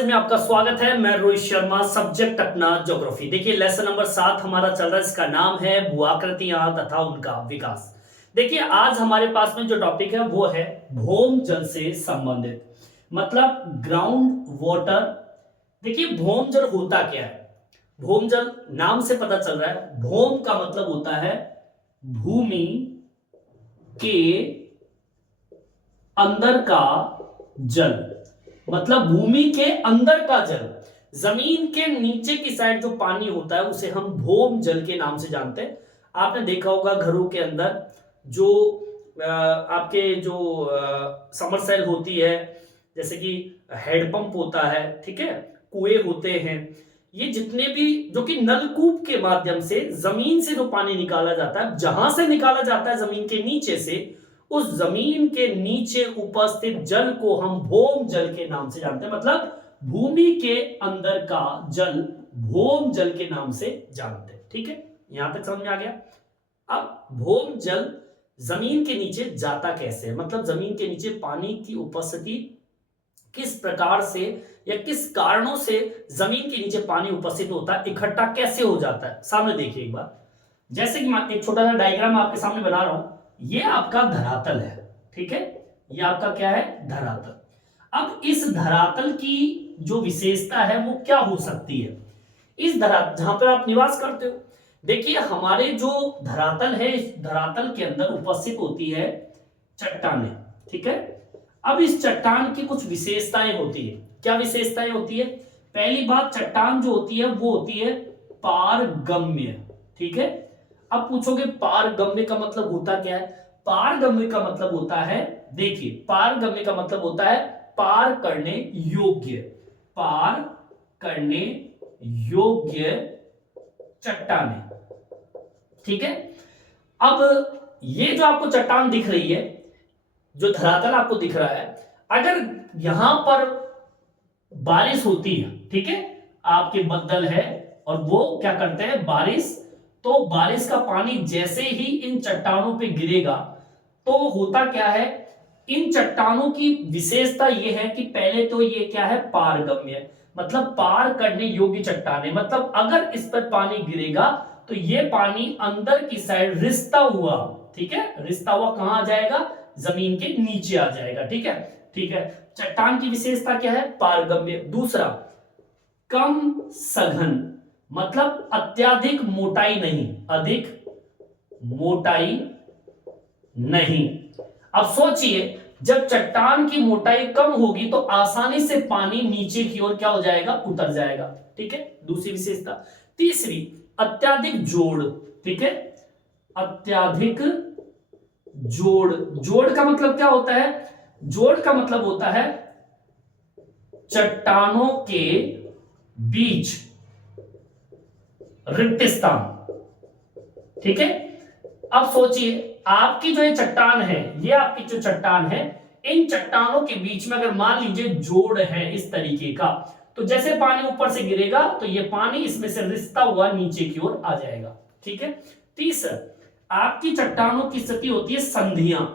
Classes में आपका स्वागत है। मैं रोहित शर्मा, सब्जेक्ट अपना ज्योग्राफी। देखिए लेसन नंबर 7 हमारा चल रहा है, इसका नाम है भूआकृतियां तथा उनका विकास। देखिए आज हमारे पास में जो टॉपिक है वो है भौम जल से संबंधित, मतलब ग्राउंड वाटर। देखिए भौम जल होता क्या है? भौम जल नाम से पता चल रहा है, भौम का मतलब होता है भूमि के अंदर का जल, मतलब भूमि के अंदर का जल। जमीन के नीचे की साइड जो पानी होता है उसे हम भौम जल के नाम से जानते हैं। आपने देखा होगा घरों के अंदर जो आपके जो समरसेल होती है, जैसे कि हैंडपंप होता है, ठीक है, कुएं होते हैं, ये जितने भी जो कि नलकूप के माध्यम से जमीन से जो पानी निकाला जाता है, जहां से निकाला जाता है जमीन के नीचे से, उस जमीन के नीचे उपस्थित जल को हम भौम जल के नाम से जानते हैं। मतलब भूमि के अंदर का जल भौम जल के नाम से जानते हैं। ठीक है, यहां तक समझ में आ गया। अब भौम जल जमीन के नीचे जाता कैसे, मतलब जमीन के नीचे पानी की उपस्थिति किस प्रकार से या किस कारणों से जमीन के नीचे पानी उपस्थित होता है, इकट्ठा कैसे हो जाता है। सामने देखिए एक बार, जैसे कि मैं एक छोटा सा डायग्राम आपके सामने बना रहा हूं। ये आपका धरातल है, ठीक है, ये आपका क्या है, धरातल। अब इस धरातल की जो विशेषता है वो क्या हो सकती है? इस धरातल जहां पर आप निवास करते हो, देखिए हमारे जो धरातल है, इस धरातल के अंदर उपस्थित होती है चट्टानें, ठीक है। अब इस चट्टान की कुछ विशेषताएं होती है। क्या विशेषताएं होती है? पहली बात, चट्टान जो होती है वो होती है पारगम्य, ठीक है। अब पूछोगे पारगम्य का मतलब होता क्या है? पारगम्य का मतलब होता है, देखिए पारगम्य का मतलब होता है पार करने योग्य, पार करने योग्य चट्टानें, ठीक है। अब ये जो आपको चट्टान दिख रही है, जो धरातल आपको दिख रहा है, अगर यहां पर बारिश होती है, ठीक है, आपके बदल है और वो क्या करते हैं, बारिश, तो बारिश का पानी जैसे ही इन चट्टानों पे गिरेगा तो होता क्या है, इन चट्टानों की विशेषता ये है कि पहले तो ये क्या है, पारगम्य, मतलब पार करने योग्य चट्टानें। मतलब अगर इस पर पानी गिरेगा तो ये पानी अंदर की साइड रिसता हुआ, ठीक है, रिसता हुआ कहां आ जाएगा, जमीन के नीचे आ जाएगा, ठीक है। ठीक है, चट्टान की विशेषता क्या है, पारगम्य। दूसरा, कम सघन, मतलब अत्यधिक मोटाई नहीं, अधिक मोटाई नहीं। अब सोचिए, जब चट्टान की मोटाई कम होगी तो आसानी से पानी नीचे की ओर क्या हो जाएगा, उतर जाएगा, ठीक है, दूसरी विशेषता। तीसरी, अत्यधिक जोड़, ठीक है, अत्यधिक जोड़। जोड़ का मतलब क्या होता है? जोड़ का मतलब होता है चट्टानों के बीच रिक्त स्थान, ठीक है। अब सोचिए, आपकी जो ये चट्टान है, ये आपकी जो चट्टान है, इन चट्टानों के बीच में अगर मान लीजिए जोड़ है इस तरीके का, तो जैसे पानी ऊपर से गिरेगा तो ये पानी इसमें से रिसता हुआ नीचे की ओर आ जाएगा, ठीक है। तीसरा, आपकी चट्टानों की स्थिति होती है संधियां।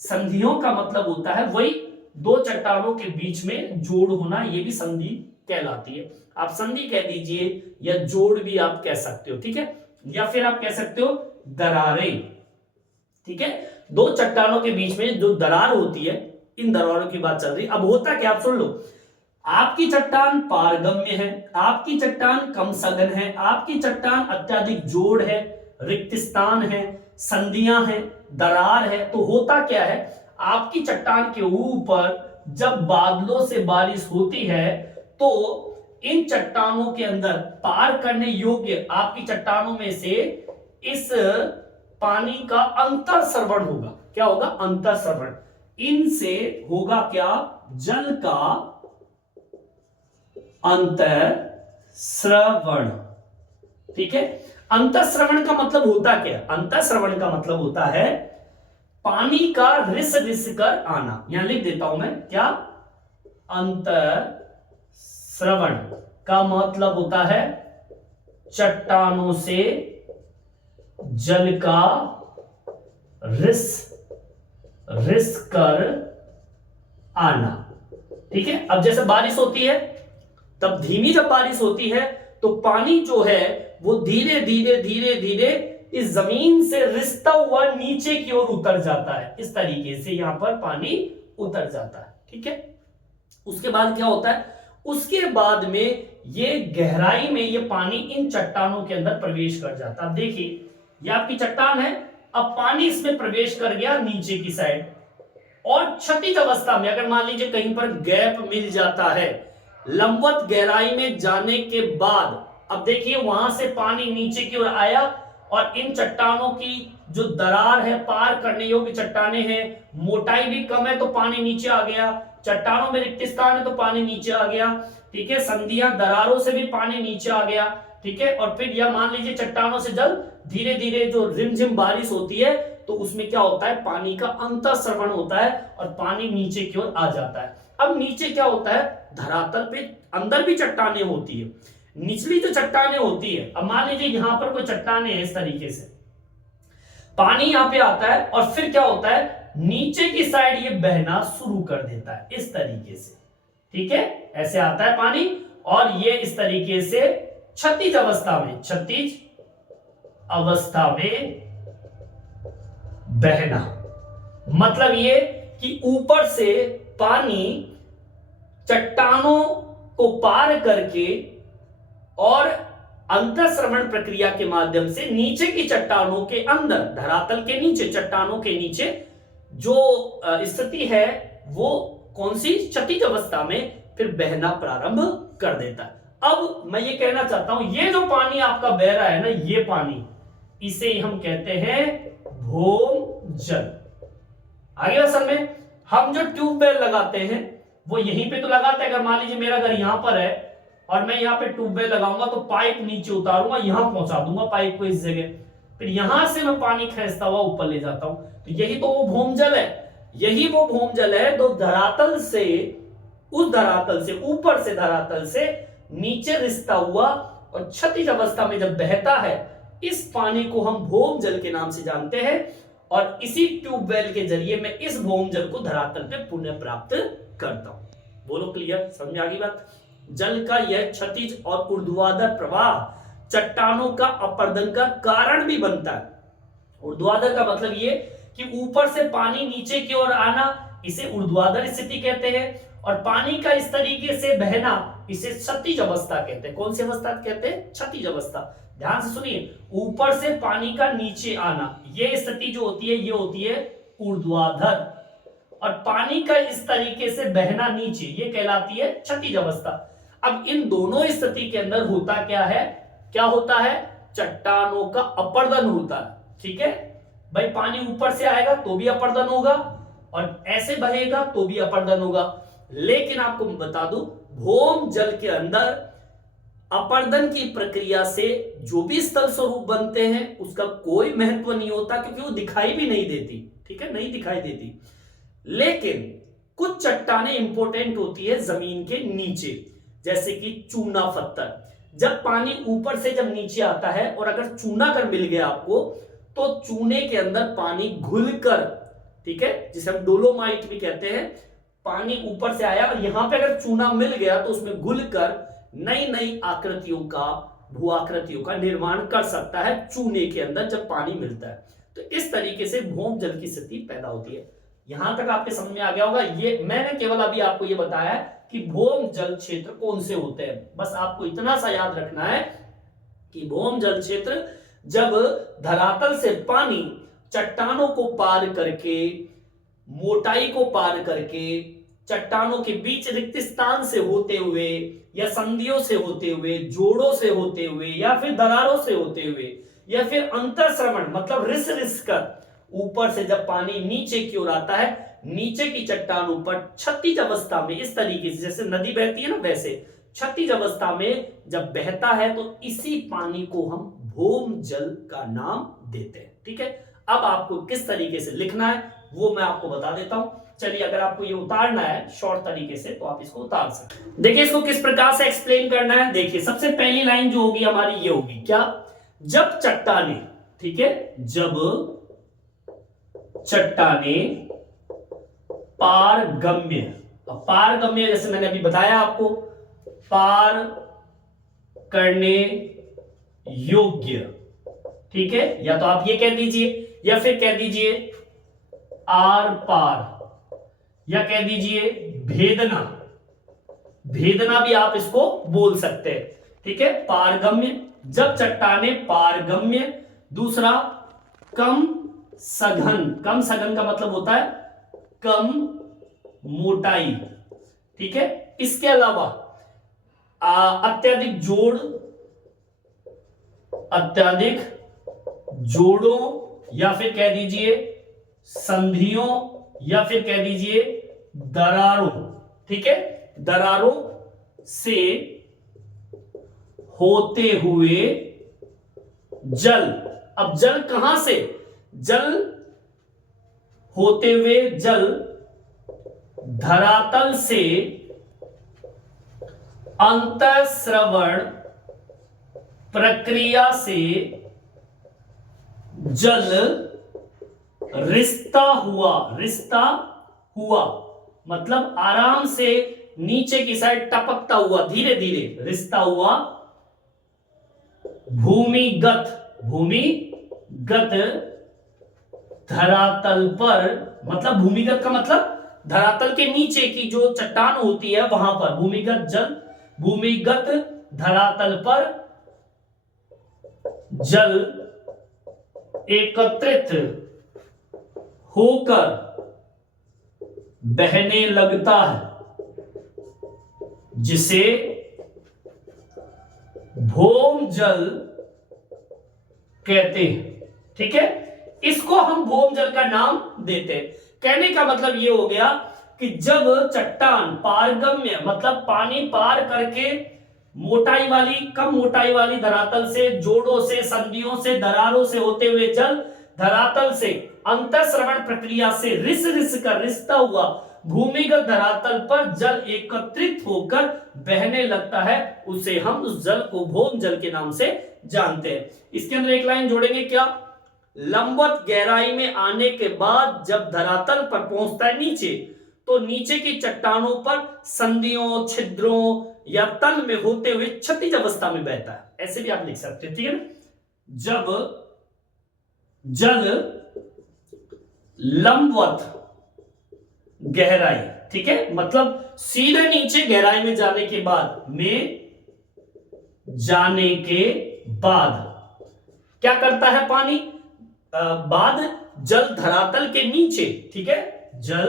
संधियों का मतलब होता है वही दो चट्टानों के बीच में जोड़ होना, ये भी संधि कहलाती है। आप संधि कह दीजिए या जोड़ भी आप कह सकते हो, ठीक है, या फिर आप कह सकते हो दरारें, ठीक है। दो चट्टानों के बीच में जो दरार होती है, इन दरारों की बात चल रही है। अब होता क्या, आप सुन लो, आपकी चट्टान पारगम्य है, आपकी चट्टान कम सघन है, आपकी चट्टान अत्यधिक जोड़ है, रिक्त स्थान है, संधियां हैं, दरार है। तो होता क्या है, आपकी चट्टान के ऊपर जब बादलों से बारिश होती है तो इन चट्टानों के अंदर पार करने योग्य आपकी चट्टानों में से इस पानी का अंतर सरवण होगा। क्या होगा, अंतर सरवण। इनसे होगा क्या, जल का अंतर श्रवण, ठीक है। अंतर श्रवण का मतलब होता क्या? अंतर श्रवण का मतलब होता है पानी का रिस रिस कर आना। यहां लिख देता हूं मैं, क्या, अंतर श्रवण का मतलब होता है चट्टानों से जल का रिस रिस कर आना, ठीक है। अब जैसे बारिश होती है तब धीमी जब बारिश होती है तो पानी जो है वो धीरे धीरे धीरे धीरे इस जमीन से रिसता हुआ नीचे की ओर उतर जाता है। इस तरीके से यहां पर पानी उतर जाता है, ठीक है। उसके बाद क्या होता है, उसके बाद में ये गहराई में ये पानी इन चट्टानों के अंदर प्रवेश कर जाता है। देखिए ये आपकी चट्टान है, अब पानी इसमें प्रवेश कर गया नीचे की साइड, और क्षतिज अवस्था में अगर मान लीजिए कहीं पर गैप मिल जाता है लंबवत गहराई में जाने के बाद, अब देखिए वहां से पानी नीचे की ओर आया और इन चट्टानों की जो दरार है पार करने योग्य चट्टाने हैं, मोटाई भी कम है तो पानी नीचे आ गया, चट्टानों में रिक्त स्थान है तो पानी नीचे आ गया, ठीक है। संधियां दरारों से भी पानी नीचे आ गया, ठीक है। और फिर यह मान लीजिए चट्टानों से जल धीरे धीरे जो रिमझिम बारिश होती है तो उसमें क्या होता है, पानी का अंतःस्रवण होता है और पानी नीचे की ओर आ जाता है। अब नीचे क्या होता है, धरातल पे अंदर भी चट्टानें होती है, निचली जो चट्टानें होती है, अब मान लीजिए यहां पर कोई चट्टानें है, इस तरीके से पानी यहां पे आता है और फिर क्या होता है, नीचे की साइड ये बहना शुरू कर देता है इस तरीके से, ठीक है। ऐसे आता है पानी और ये इस तरीके से क्षैतिज अवस्था में, क्षैतिज अवस्था में बहना, मतलब ये कि ऊपर से पानी चट्टानों को पार करके और अंतःस्रवण प्रक्रिया के माध्यम से नीचे की चट्टानों के अंदर, धरातल के नीचे, चट्टानों के नीचे जो स्थिति है वो कौन सी, क्षैतिज अवस्था में फिर बहना प्रारंभ कर देता है। अब मैं ये कहना चाहता हूं, ये जो पानी आपका बह रहा है ना, ये पानी, इसे हम कहते हैं भौम जल। आगे असल में हम जो ट्यूबवेल लगाते हैं वो यहीं पे तो लगाते हैं। अगर मान लीजिए मेरा घर यहां पर है और मैं यहाँ पे ट्यूबवेल लगाऊंगा तो पाइप नीचे उतारूंगा, यहां पहुंचा दूंगा पाइप को इस जगह, फिर यहां से मैं पानी खींचता हुआ ऊपर ले जाता हूं, तो यही तो वो भौम जल है। यही वो भौम जल है जो धरातल से, उस धरातल से, ऊपर से धरातल से नीचे रिसता हुआ और क्षैतिज अवस्था में जब बहता है, इस पानी को हम भौम जल के नाम से जानते हैं। और इसी ट्यूबवेल के जरिए मैं इस भौम जल को धरातल पे पुनः प्राप्त करता हूं। बोलो क्लियर, समझ में आ गई बात। जल का यह क्षैतिज और ऊर्ध्वाधर प्रवाह चट्टानों का अपर्दन का कारण भी बनता है। ऊर्ध्वाधर का मतलब ये कि ऊपर से पानी नीचे की ओर आना, इसे ऊर्ध्वाधर स्थिति कहते हैं, और पानी का इस तरीके से बहना, इसे क्षैतिज अवस्था कहते हैं। कौन सी अवस्था कहते हैं, क्षैतिज अवस्था। ध्यान से सुनिए, ऊपर से पानी का नीचे आना, ये स्थिति जो होती है ये होती है ऊर्ध्वाधर, और पानी का इस तरीके से बहना नीचे, ये कहलाती है क्षैतिज अवस्था। अब इन दोनों स्थिति के अंदर होता क्या है, क्या होता है, चट्टानों का अपर्दन होता है, ठीक है भाई। पानी ऊपर से आएगा तो भी अपर्दन होगा और ऐसे बहेगा तो भी अपर्दन होगा। लेकिन आपको बता दूं, भौम जल के अंदर अपर्दन की प्रक्रिया से जो भी स्थल स्वरूप बनते हैं उसका कोई महत्व नहीं होता, क्योंकि वो दिखाई भी नहीं देती, ठीक है, नहीं दिखाई देती। लेकिन कुछ चट्टानें इंपॉर्टेंट होती है जमीन के नीचे, जैसे कि चूना पत्थर। जब पानी ऊपर से जब नीचे आता है और अगर चूना कर मिल गया आपको, तो चूने के अंदर पानी घुलकर, ठीक है, जिसे हम डोलोमाइट भी कहते हैं, पानी ऊपर से आया और यहां पे अगर चूना मिल गया तो उसमें घुलकर नई नई आकृतियों का, भू आकृतियों का निर्माण कर सकता है चूने के अंदर जब पानी मिलता है। तो इस तरीके से भौम जल की स्थिति पैदा होती है। यहां तक आपके समझ में आ गया होगा। ये मैंने केवल अभी आपको ये बताया कि भौम जल क्षेत्र कौन से होते हैं, बस आपको इतना सा याद रखना है कि भौम जल क्षेत्र जब धरातल से पानी चट्टानों को पार करके, मोटाई को पार करके, चट्टानों के बीच रिक्त स्थान से होते हुए या संधियों से होते हुए, जोड़ों से होते हुए या फिर दरारों से होते हुए या फिर अंतःस्रवण मतलब रिस रिस कर ऊपर से जब पानी नीचे की ओर आता है, नीचे की चट्टानों पर क्षैतिज अवस्था में, इस तरीके से जैसे नदी बहती है ना, वैसे क्षैतिज अवस्था में जब बहता है तो इसी पानी को हम भौम जल का नाम देते हैं, ठीक है। अब आपको किस तरीके से लिखना है वो मैं आपको बता देता हूं। चलिए, अगर आपको ये उतारना है शॉर्ट तरीके से तो आप इसको उतार सकते हैं। देखिए इसको किस प्रकार से एक्सप्लेन करना है। देखिए सबसे पहली लाइन जो होगी हमारी ये होगी, क्या, जब चट्टाने, ठीक है, जब चट्टाने पारगम्य, पारगम्य जैसे मैंने अभी बताया आपको, पार करने योग्य। ठीक है, या तो आप ये कह दीजिए या फिर कह दीजिए आर पार, या कह दीजिए भेदना। भेदना भी आप इसको बोल सकते हैं। ठीक है, पारगम्य, जब चट्टाने पारगम्य। दूसरा कम सघन, कम सघन का मतलब होता है कम मोटाई। ठीक है, इसके अलावा अत्यधिक जोड़, अत्यधिक जोड़ों, या फिर कह दीजिए संधियों, या फिर कह दीजिए दरारों। ठीक है, दरारों से होते हुए जल। अब जल कहां से, जल होते हुए जल धरातल से अंतःस्रवण प्रक्रिया से जल रिश्ता हुआ। रिश्ता हुआ मतलब आराम से नीचे की साइड टपकता हुआ, धीरे धीरे रिश्ता हुआ भूमिगत, भूमिगत धरातल पर। मतलब भूमिगत का मतलब धरातल के नीचे की जो चट्टान होती है वहां पर भूमिगत जल, भूमिगत धरातल पर जल एकत्रित होकर बहने लगता है, जिसे भौम जल कहते हैं। ठीक है, इसको हम भौम जल का नाम देते हैं। कहने का मतलब ये हो गया कि जब चट्टान पारगम्य मतलब पानी पार करके मोटाई वाली, कम मोटाई वाली धरातल से, जोड़ों से, संधियों से, दरारों से होते हुए जल धरातल से अंतःस्रवण प्रक्रिया से रिस रिस कर रिश्ता हुआ भूमिगत धरातल पर जल एकत्रित होकर बहने लगता है, उसे हम उस जल को भौम जल के नाम से जानते हैं। इसके अंदर एक लाइन जोड़ेंगे, क्या? लंबवत गहराई में आने के बाद जब धरातल पर पहुंचता है नीचे, तो नीचे की चट्टानों पर संधियों, छिद्रों या तल में होते हुए क्षतिज अवस्था में बहता है। ऐसे भी आप लिख सकते हैं। ठीक है ना, जब जल लंबवत गहराई, ठीक है, मतलब सीधे नीचे गहराई में जाने के बाद, क्या करता है पानी? बाद जल धरातल के नीचे, ठीक है, जल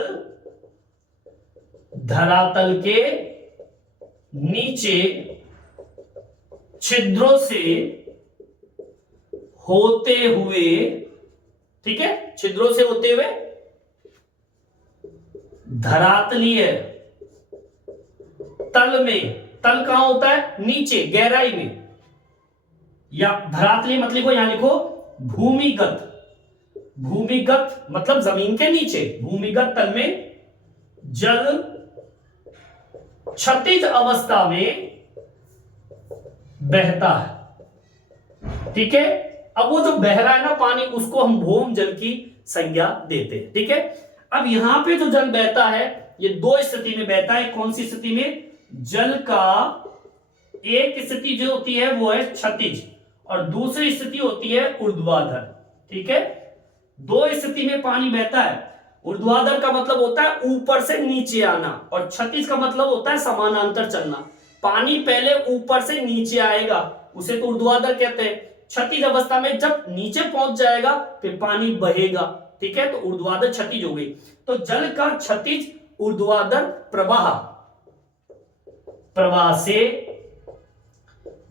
धरातल के नीचे छिद्रों से होते हुए, ठीक है, छिद्रों से होते हुए धरातलीय तल में, तल कहां होता है? नीचे गहराई में, या धरातलीय मत लिखो, यहां लिखो भूमिगत। भूमिगत मतलब जमीन के नीचे, भूमिगत तल में जल क्षतिज अवस्था में बहता है। ठीक है, अब वो जो बह रहा है ना पानी, उसको हम भौम जल की संज्ञा देते हैं। ठीक है, अब यहां पे जो जल बहता है ये दो स्थिति में बहता है। कौन सी स्थिति में? जल का एक स्थिति जो होती है वो है क्षतिज, और दूसरी स्थिति होती है ऊर्ध्वाधर। ठीक है, दो स्थिति में पानी बहता है। ऊर्ध्वाधर का मतलब होता है ऊपर से नीचे आना, और क्षतिज का मतलब होता है समानांतर चलना। पानी पहले ऊपर से नीचे आएगा, उसे तो ऊर्ध्वाधर कहते हैं। क्षतिज अवस्था में जब नीचे पहुंच जाएगा फिर पानी बहेगा। ठीक है, तो ऊर्ध्वाधर क्षतिज हो गई। तो जल का क्षतिज ऊर्ध्वाधर प्रवाह से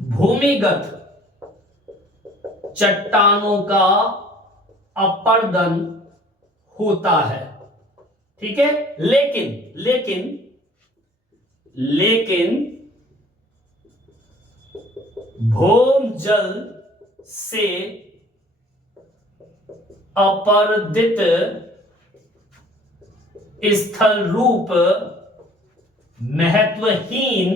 भूमिगत चट्टानों का अपर्दन होता है। ठीक है, लेकिन भौम जल से अपर्दित स्थल रूप महत्वहीन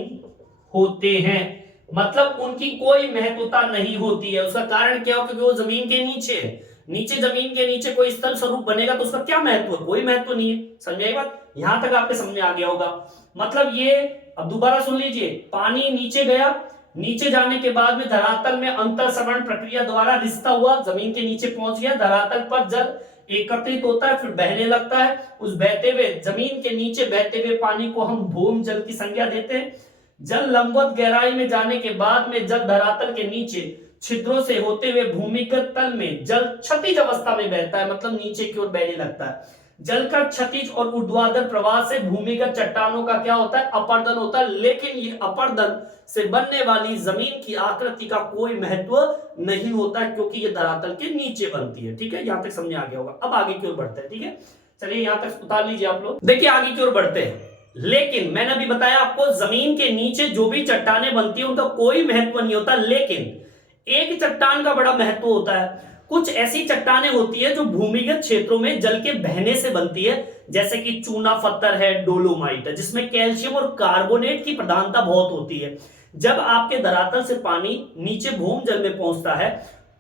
होते हैं। मतलब उनकी कोई महत्वता नहीं होती है। उसका कारण क्या हो? क्योंकि वो जमीन के नीचे है। नीचे जमीन के नीचे कोई स्थल स्वरूप बनेगा तो उसका क्या महत्व है? कोई महत्व नहीं है। समझ आई बात? यहां तक आपके समझ आ गया होगा। मतलब ये अब दोबारा सुन लीजिए, पानी नीचे गया, नीचे जाने के बाद में धरातल में अंतरसरण प्रक्रिया द्वारा रिश्ता हुआ, जमीन के नीचे पहुंच गया, धरातल पर जल एकत्रित होता है, फिर बहने लगता है। उस बहते हुए जमीन के नीचे बहते हुए पानी को हम भूम जल की संज्ञा देते हैं। जल लंबवत गहराई में जाने के बाद में जल धरातल के नीचे छिद्रों से होते हुए भूमिगत तल में जल क्षैतिज अवस्था में बहता है, मतलब नीचे की ओर बहने लगता है। जल का क्षैतिज और ऊर्ध्वाधर प्रवाह से भूमिगत चट्टानों का क्या होता है, अपर्दन होता है। लेकिन ये अपर्दन से बनने वाली जमीन की आकृति का कोई महत्व नहीं होता है, क्योंकि ये धरातल के नीचे बनती है। ठीक है, यहां तक समझ आ गया होगा। अब आगे की ओर बढ़ते हैं। ठीक है, चलिए यहां तक उतार लीजिए आप लोग। देखिए आगे की ओर बढ़ते हैं। लेकिन मैंने अभी बताया आपको, जमीन के नीचे जो भी चट्टानें बनती है उनका कोई महत्व नहीं होता, लेकिन एक चट्टान का बड़ा महत्व होता है। कुछ ऐसी चट्टानें होती है जो भूमिगत क्षेत्रों में जल के बहने से बनती है, जैसे कि चूना पत्थर है, डोलोमाइट है, जिसमें कैल्शियम और कार्बोनेट की प्रधानता बहुत होती है। जब आपके धरातल से पानी नीचे भूम जल में पहुंचता है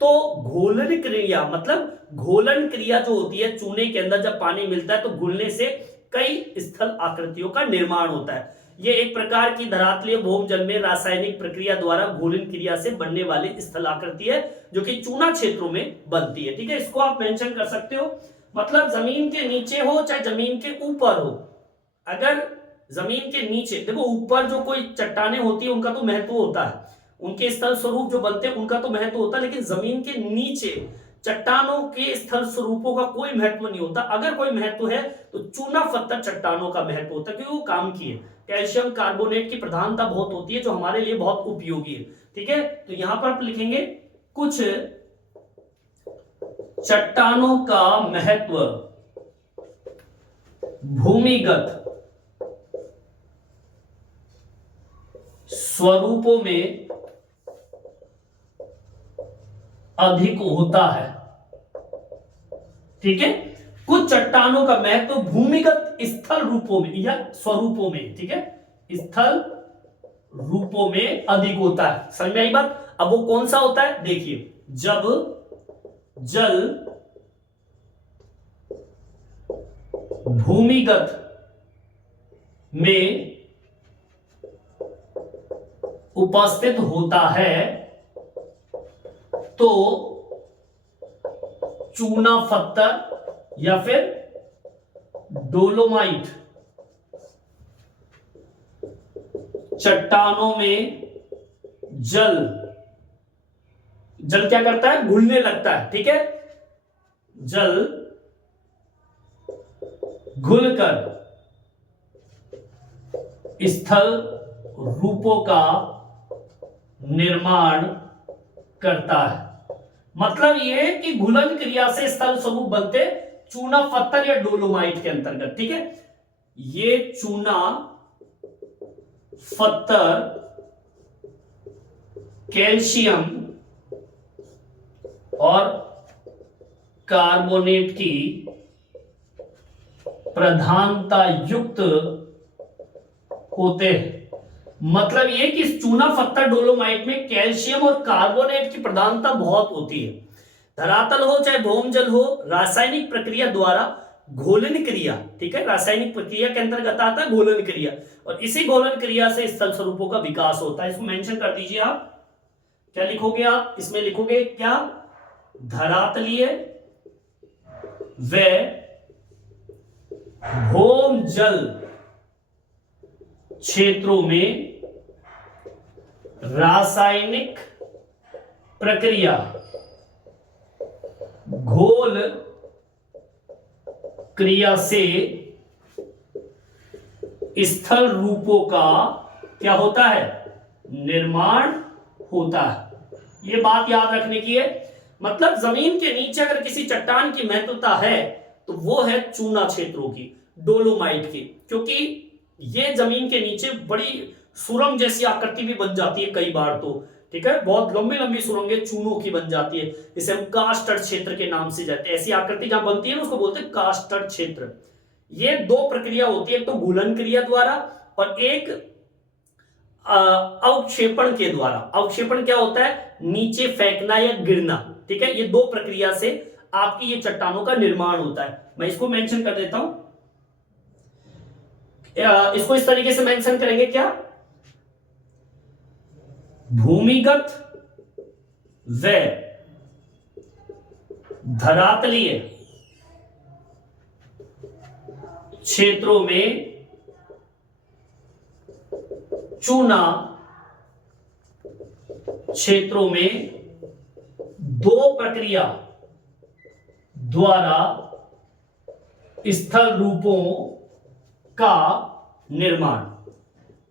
तो घोलन क्रिया, मतलब घोलन क्रिया जो होती है, चूने के अंदर जब पानी मिलता है तो घुलने से कई स्थल आकृतियों का निर्माण होता है। यह एक प्रकार की धरातलीय भूम जल में रासायनिक प्रक्रिया द्वारा घोलन क्रिया से बनने वाली स्थल आकृति है, जो कि चूना क्षेत्रों में बनती है। ठीक है, इसको आप मेंशन कर सकते हो। मतलब जमीन के नीचे हो चाहे जमीन के ऊपर हो, अगर जमीन के नीचे देखो, ऊपर जो कोई चट्टानें होती है उनका तो महत्व होता है, उनके स्थल स्वरूप जो बनते हैं उनका तो महत्व होता है, लेकिन जमीन के नीचे चट्टानों के स्थल स्वरूपों का कोई महत्व नहीं होता। अगर कोई महत्व है तो चूना पत्थर चट्टानों का महत्व होता है, क्योंकि वो काम की है। कैल्शियम कार्बोनेट की प्रधानता बहुत होती है, जो हमारे लिए बहुत उपयोगी है। ठीक है, तो यहां पर आप लिखेंगे कुछ चट्टानों का महत्व भूमिगत स्वरूपों में अधिक होता है। ठीक है, कुछ चट्टानों का महत्व भूमिगत स्थल रूपों में या स्वरूपों में, ठीक है, स्थल रूपों में अधिक होता है। समझ में आई बात? अब वो कौन सा होता है, देखिए, जब जल भूमिगत में उपस्थित होता है तो चूना पत्थर या फिर डोलोमाइट चट्टानों में जल क्या करता है, घुलने लगता है। ठीक है, जल घुलकर स्थल रूपों का निर्माण करता है। मतलब यह है कि घुलन क्रिया से स्थल स्वरूप बनते चूना पत्थर या डोलोमाइट के अंतर्गत। ठीक है, ये चूना पत्थर कैल्शियम और कार्बोनेट की प्रधानता युक्त होते हैं। मतलब ये कि चूना पत्थर डोलोमाइट में कैल्शियम और कार्बोनेट की प्रधानता बहुत होती है। धरातल हो चाहे भौम जल हो, रासायनिक प्रक्रिया द्वारा घोलन क्रिया, ठीक है, रासायनिक प्रक्रिया के अंतर्गत आता है घोलन क्रिया, और इसी घोलन क्रिया से स्थल स्वरूपों का विकास होता है। इसको मेंशन कर दीजिए आप। क्या लिखोगे आप इसमें? लिखोगे क्या? धरातलीय व भौम जल क्षेत्रों में रासायनिक प्रक्रिया घोल क्रिया से स्थल रूपों का क्या होता है, निर्माण होता है। यह बात याद रखने की है। मतलब जमीन के नीचे अगर किसी चट्टान की महत्वता है तो वो है चूना क्षेत्रों की, डोलोमाइट की, क्योंकि ये जमीन के नीचे बड़ी सुरंग जैसी आकृति भी बन जाती है कई बार तो। ठीक है, बहुत लंबी लंबी सुरंगें चूनों की बन जाती है, जिसे हम कास्टर क्षेत्र के नाम से जाते हैं। ऐसी आकृति जहां बनती है ना उसको बोलते हैं कास्टर क्षेत्र। ये दो प्रक्रिया होती है, एक तो घुलन क्रिया द्वारा और एक अवक्षेपण के द्वारा। अवक्षेपण क्या होता है, नीचे फेंकना या गिरना। ठीक है, ये दो प्रक्रिया से आपकी ये चट्टानों का निर्माण होता है। मैं इसको मेंशन कर देता हूं। इसको इस तरीके से मेंशन करेंगे क्या, भूमिगत व धरातलीय क्षेत्रों में चूना क्षेत्रों में दो प्रक्रिया द्वारा स्थल रूपों का निर्माण।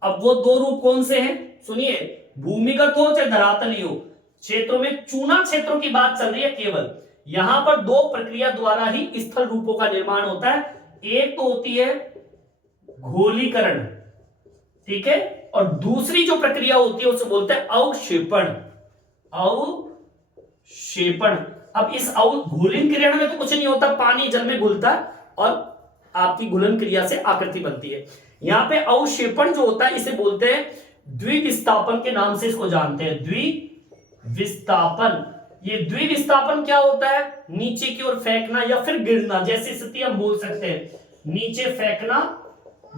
अब वो दो रूप कौन से हैं सुनिए, भूमिगत हो चाहे धरातलीय हो, क्षेत्रों में चूना क्षेत्रों की बात चल रही है केवल। यहां पर दो प्रक्रिया द्वारा ही स्थल रूपों का निर्माण होता है। एक तो होती है घोलीकरण, ठीक है, और दूसरी जो प्रक्रिया होती है उसे बोलते हैं अवक्षेपण। अवक्षेपण। अब इस घुलन क्रिया में तो कुछ नहीं होता, पानी जल में घुलता है और आपकी घुलन क्रिया से आकृति बनती है। यहां पे अवक्षेपण जो होता है इसे बोलते हैं द्विविस्थापन के नाम से इसको जानते हैं, द्विविस्थापन। ये द्विविस्थापन क्या होता है, नीचे की ओर फेंकना या फिर गिरना, जैसी स्थिति हम बोल सकते हैं नीचे फेंकना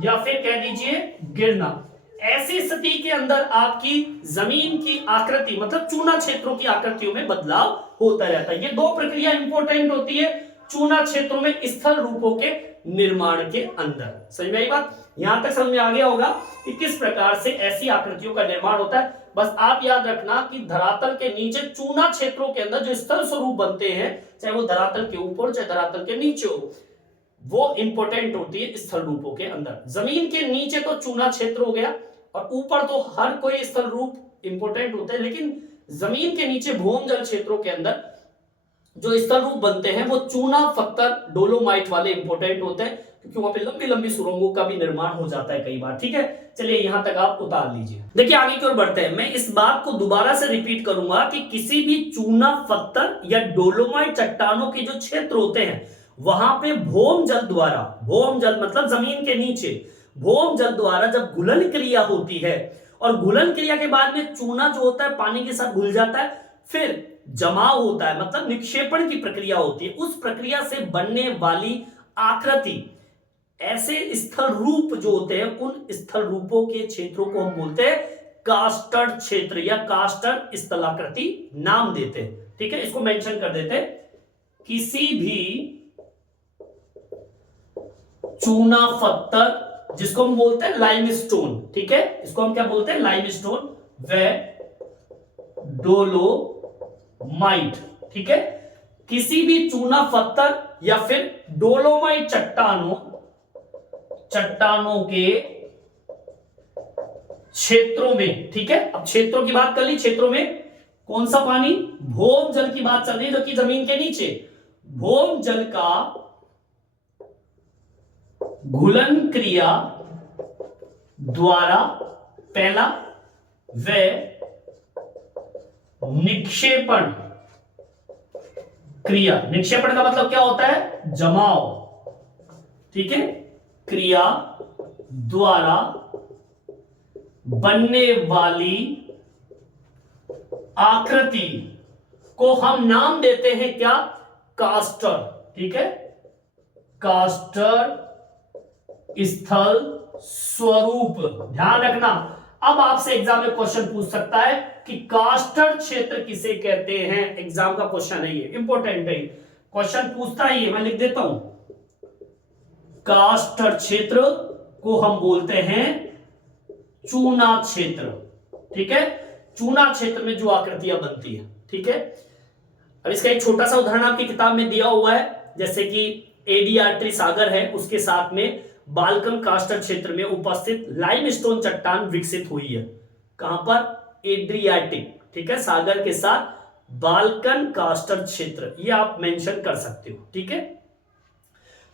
या फिर कह दीजिए गिरना। ऐसी स्थिति के अंदर आपकी जमीन की आकृति मतलब चूना क्षेत्रों की आकृतियों में बदलाव होता रहता है। ये दो प्रक्रिया इंपॉर्टेंट होती है चूना क्षेत्रों में स्थल रूपों के निर्माण के अंदर। समझ में आई बात? यहां तक समझ में आ गया होगा कि किस प्रकार से ऐसी आकृतियों का निर्माण होता है। बस आप याद रखना कि धरातल के नीचे चूना क्षेत्रों के अंदर जो स्थल स्वरूप बनते हैं, चाहे वो धरातल के ऊपर चाहे धरातल के नीचे हो, वो इंपॉर्टेंट होती है स्थल रूपों के अंदर। जमीन के नीचे तो चूना क्षेत्र हो गया और ऊपर तो हर कोई स्थल रूप इंपॉर्टेंट होते हैं, लेकिन जमीन के नीचे भूम जल क्षेत्रों के अंदर जो स्थल रूप बनते हैं वो चूना, पत्थर, डोलोमाइट वाले इंपॉर्टेंट होते हैं, क्योंकि वहां पे लंबी लंबी सुरंगों का भी निर्माण हो जाता है कई बार। ठीक है, चलिए यहां तक आप उतार लीजिए। देखिए आगे की ओर बढ़ते हैं। मैं इस बात को दोबारा से रिपीट करूंगा कि किसी भी चूना, पत्थर या डोलोमाइट चट्टानों के जो क्षेत्र होते हैं वहां पे भौम जल द्वारा, भौम जल मतलब जमीन के नीचे, भौम जल द्वारा जब घुलन क्रिया होती है और घुलन क्रिया के बाद में चूना जो होता है पानी के साथ घुल जाता है, फिर जमाव होता है मतलब निक्षेपण की प्रक्रिया होती है। उस प्रक्रिया से बनने वाली आकृति, ऐसे स्थल रूप जो होते हैं, उन स्थल रूपों के क्षेत्रों को हम बोलते हैं कास्टर क्षेत्र या कास्टर स्थलाकृति नाम देते हैं। ठीक है, इसको मेंशन कर देते हैं। किसी भी चूना, पत्थर, जिसको हम बोलते हैं लाइमस्टोन, ठीक है, इसको हम क्या बोलते हैं लाइमस्टोन व डोलोमाइट, ठीक है, किसी भी चूना, पत्थर या फिर डोलोमाइट चट्टानों के क्षेत्रों में, ठीक है, अब क्षेत्रों की बात कर ली, क्षेत्रों में कौन सा पानी, भौम जल की बात चल रही है जो कि जमीन के नीचे, भौम जल का घुलन क्रिया द्वारा पहला व निक्षेपण क्रिया, निक्षेपण का मतलब क्या होता है जमाव, ठीक है, क्रिया द्वारा बनने वाली आकृति को हम नाम देते हैं क्या, कास्टर, ठीक है, कास्टर स्थल स्वरूप। ध्यान रखना, अब आपसे एग्जाम में क्वेश्चन पूछ सकता है कि कास्टर क्षेत्र किसे कहते हैं। एग्जाम का क्वेश्चन है ये, इंपॉर्टेंट है, क्वेश्चन पूछता है ये, मैं लिख देता हूं। कास्टर क्षेत्र को हम बोलते हैं चूना क्षेत्र, ठीक है, चूना क्षेत्र में जो आकृतियां बनती है, ठीक है। अब इसका एक छोटा सा उदाहरण आपकी किताब में दिया हुआ है, जैसे कि एडीआर्ट्री सागर है, उसके साथ में बाल्कन कास्टर क्षेत्र में उपस्थित लाइमस्टोन चट्टान विकसित हुई है। कहां पर, एड्रियाटिक, ठीक है, सागर के साथ बाल्कन कास्टर क्षेत्र, ये आप मेंशन कर सकते हो, ठीक है।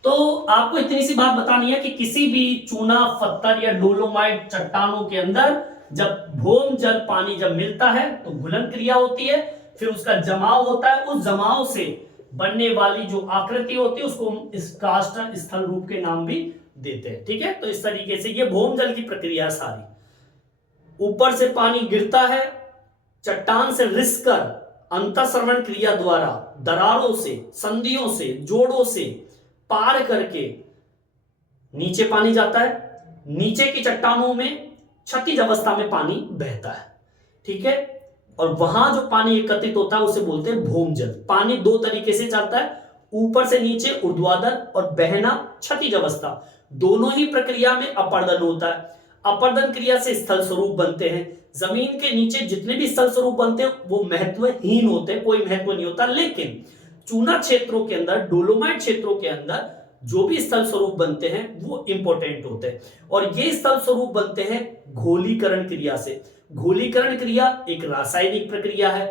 तो आपको इतनी सी बात बतानी है कि किसी भी चूना, पत्थर या डोलोमाइट चट्टानों के अंदर जब भौम जल पानी जब मिलता है तो घुलन क्रिया होती है, फिर उसका जमाव होता है, उस जमाव से बनने वाली जो आकृति होती है उसको हम इस कास्टर स्थल रूप के नाम भी देते हैं, ठीक है। तो इस तरीके से ये भौम जल की प्रक्रिया सारी, ऊपर से पानी गिरता है, चट्टान से रिसकर अंतःस्रवण क्रिया द्वारा दरारों से, संधियों से, जोड़ों से पार करके नीचे पानी जाता है, नीचे की चट्टानों में क्षैतिज अवस्था में पानी बहता है, ठीक है। और वहां जो पानी एकत्रित होता है उसे बोलते हैं भौमजल। पानी दो तरीके से चलता है, ऊपर से नीचे ऊर्ध्वाधर और बहना क्षैतिज अवस्था। दोनों ही प्रक्रिया में अपर्दन होता है। अपर्दन क्रिया से स्थल स्वरूप बनते हैं। जमीन के नीचे जितने भी स्थल स्वरूप बनते हैं वो महत्वहीन होते हैं, कोई महत्व नहीं होता। लेकिन चूना क्षेत्रों के अंदर, डोलोमाइट क्षेत्रों के अंदर जो भी स्थल स्वरूप बनते हैं वो इंपॉर्टेंट होते हैं। और ये स्थल स्वरूप बनते हैं घोलीकरण क्रिया से। घोलीकरण क्रिया एक रासायनिक प्रक्रिया है।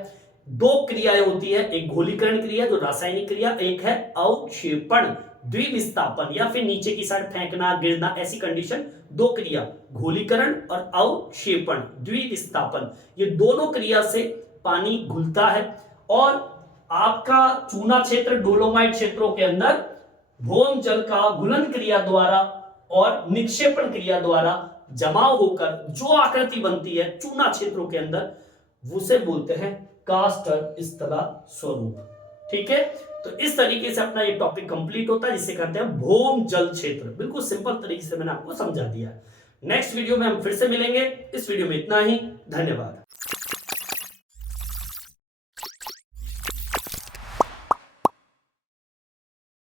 दो क्रियाएं होती है, एक घोलीकरण क्रिया जो रासायनिक क्रिया, एक है अवक्षेपण द्विविस्थापन, या फिर नीचे की साइड फेंकना गिरना, ऐसी कंडीशन। दो क्रिया, घोलीकरण और अवक्षेपण द्विविस्थापन, ये दोनों क्रिया से पानी घुलता है। और आपका चूना क्षेत्र, डोलोमाइट क्षेत्रों के अंदर भौम जल का घुलन क्रिया द्वारा और निक्षेपण क्रिया द्वारा जमाव होकर जो आकृति बनती है चूना क्षेत्रों के अंदर, उसे बोलते हैं कास्टर स्थला स्वरूप, ठीक है। तो इस तरीके से अपना ये टॉपिक कंप्लीट होता है, जिसे कहते हैं भौम जल क्षेत्र। बिल्कुल सिंपल तरीके से मैंने आपको समझा दिया है। नेक्स्ट वीडियो में हम फिर से मिलेंगे। इस वीडियो में इतना ही, धन्यवाद।